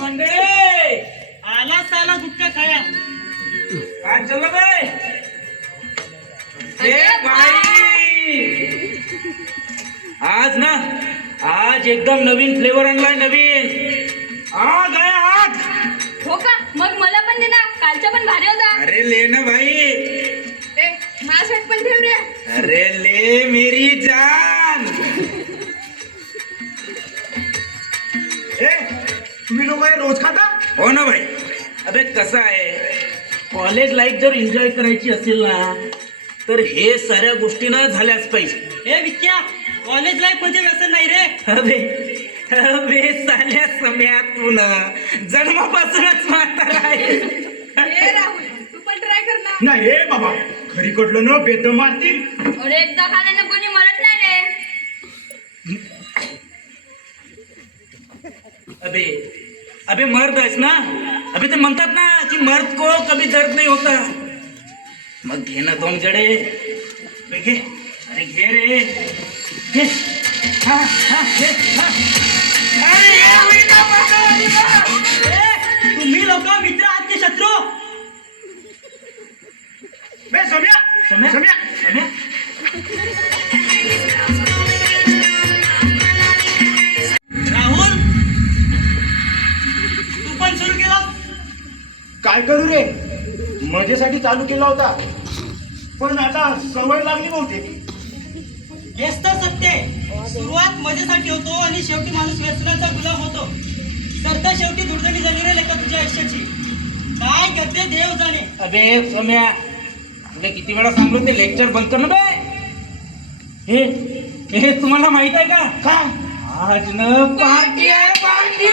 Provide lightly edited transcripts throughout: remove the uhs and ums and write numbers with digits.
मंडळी आला साला गुटखा खाया. काय चाललं बाई? आज एकदम नवीन फ्लेवर आणलाय. नवीन आज आहे आज. हो का? मग मला पण दे ना, कालचा पण भारी होता. अरे ले ना भाई. माझ्यासाठी पण ठेव रे. अरे ले मेरी जान. तुम्ही लोक रोज खाता? हो ना भाई. अबे कसं आहे, कॉलेज लाईफ जर एन्जॉय करायची असेल ना तर हे साऱ्या गोष्टी ना झाल्याच पाहिजे. ए विक्या, कॉलेज लाईफ म्हणजे व्यसन नाही रे. अबे साल्या सम्या तू ना जन्मापासूनच म्हातारा आहे. ए राहुल, तू पण ट्राय कर ना. नाही रे बाबा, घरी कडलं ना बेद मारतील. अरे एकदा खाल्यानं कोणी मरत नाही रे. अबे मर्द आहेस ना. अबे ते म्हणतात ना की मर्द को कभी दर्द नहीं होता. मग घे ना दोन जडे. घे. अरे घे रे. घे. हा हा घे. हा. अरे ये उलटा पडला. तुम्ही लोक मित्र आहात की शत्रू? बे सम्या, सम्या? सम्या, सम्या? राहुल, तू पण सुरू केला. काय करू रे? मजेसाठी चालू केला होता, पण आता सवय लागली बहुतेक. हेच तर सत्य आहे. सुरुवात मजेसाठी होतो आणि शेवटी माणूस व्यसनाचा गुलाम होतो. तर शेवटी दुर्गणी झाली रे लेका तुझ्या आयुष्याची. काय करते देव जाणे. अबे सम्या, तुला किती वेळा सांगलो ते लेक्चर बंद कर ना बे. हे तुम्हाला माहित आहे का? काय? आज न पार्टी आहे पार्टी.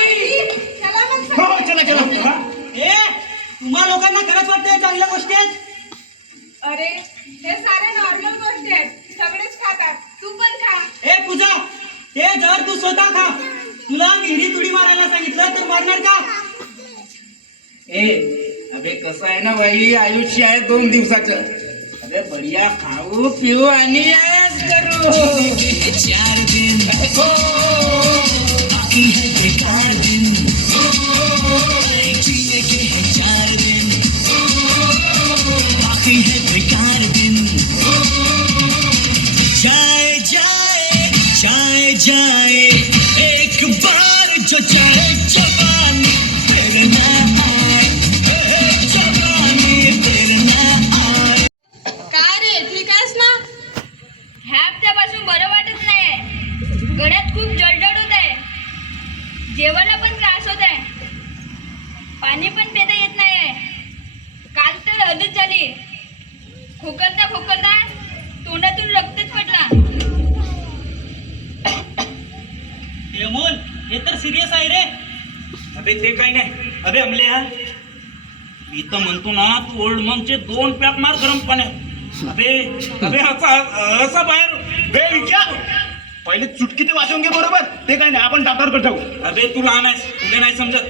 हो चला चला. ए तुम्हा लोकांना खरंच वाटतं चांगल्या गोष्टी आहेत? अरे हे सारे नॉर्मल गोष्टी आहेत, सगळेच खातात, तू पण खा. ए पूजा, ते जर तू स्वतः खा. तुला विहिरीत उडी मारायला सांगितलं तर मारणार का? अबे कसं आहे ना भाई, आयुष्य आहे 2 दिवसाचं. अबे बढिया खाऊ पिऊ आणि ऐश करू. 4 दिन बाकी है बेकार दिन. जीने के हैं 4 दिन बाकी है बेकार दिन. जाए जाए जाए जाए एक बार जो जाए जवानी फिर ना आए. जवानी फिर ना आए. काय रे, ठीक आहेस ना? ह्या हप्त्यापासून बरं वाटत नाहीये. गळ्यात खूप जळजळ होत आहे. जेवायला पण त्रास होत आहे. पाणी पण पिता येत नाहीये. काल तर हदच झाली. खोकलता खोकलता तोंडातून रक्तच पडला. मोल, हे तर सिरियस आहे रे. अबे ते काही नाही. अबे अमल्या, मी तर म्हणतो ना तू ओल्ड मंगचे 2 पॅक मार गरम पाण्यात. अबे असा बाहेर. बे विक्या, पहिले चुटकी ते वाचवून घे बरोबर. ते काय नाही, आपण डॉक्टरकडे जाऊ. अबे तू लहान आहेस, तुला नाही समजत.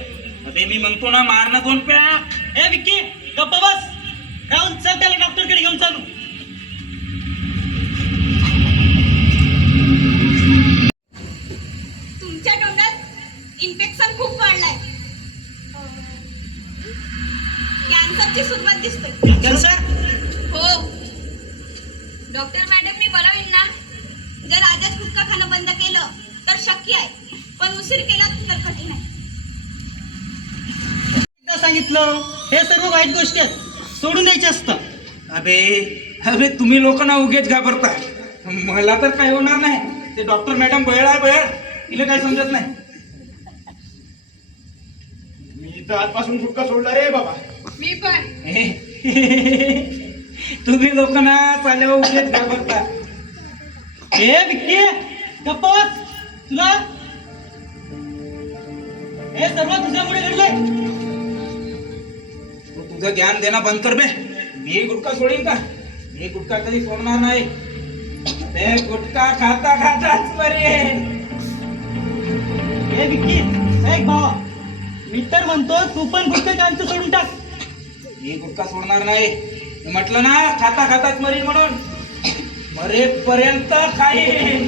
अबे मी म्हणतो ना मार ना 2 पॅक. ए विक्की, गप्प बस. राहुल, चल त्याला डॉक्टरकडे घेऊन चालू. तुमच्या तोंडात इन्फेक्शन खूप वाढलंय. कॅन्सरची सुरुवात दिसते. कॅन्सर? हो. डॉक्टर मॅडम मी बोलावीन ना. जर आजच गुटखा खाणं बंद केलं तर शक्य आहे, पण उशीर केला तर कठीण आहे. एकदा सांगितलं, हे सर्व वाईट गोष्टी आहेत, सोडून द्यायचे असतं. अबे तुम्ही लोक ना उगेच घाबरता. मला तर काय होणार नाही. ते डॉक्टर मॅडम बळ आहे बळ, तिला काय समजत नाही. मी तर आजपासून गुटखा सोडला रे बाबा. मी पण. तुम्ही लोक ना चालल्यावर उगेच घाबरता. ए विक्की, गप्प बस. तुला हे सर्व तुझ्यामुळे घडलंय. तू तुझं ध्यान देणं बंद कर बे. मी गुटखा सोडीन का? मी गुटखा कधी सोडणार नाही. ते गुटखा खाता खाताच मरेन. ए विक्की, ऐक भावा, मी तर म्हणतो तू पण गुटखा कॅन्सर सोडून टाक. मी गुटखा सोडणार नाही. म्हटलं ना खाता खाताच मरीन म्हणून. मरेपर्यंत खाईन.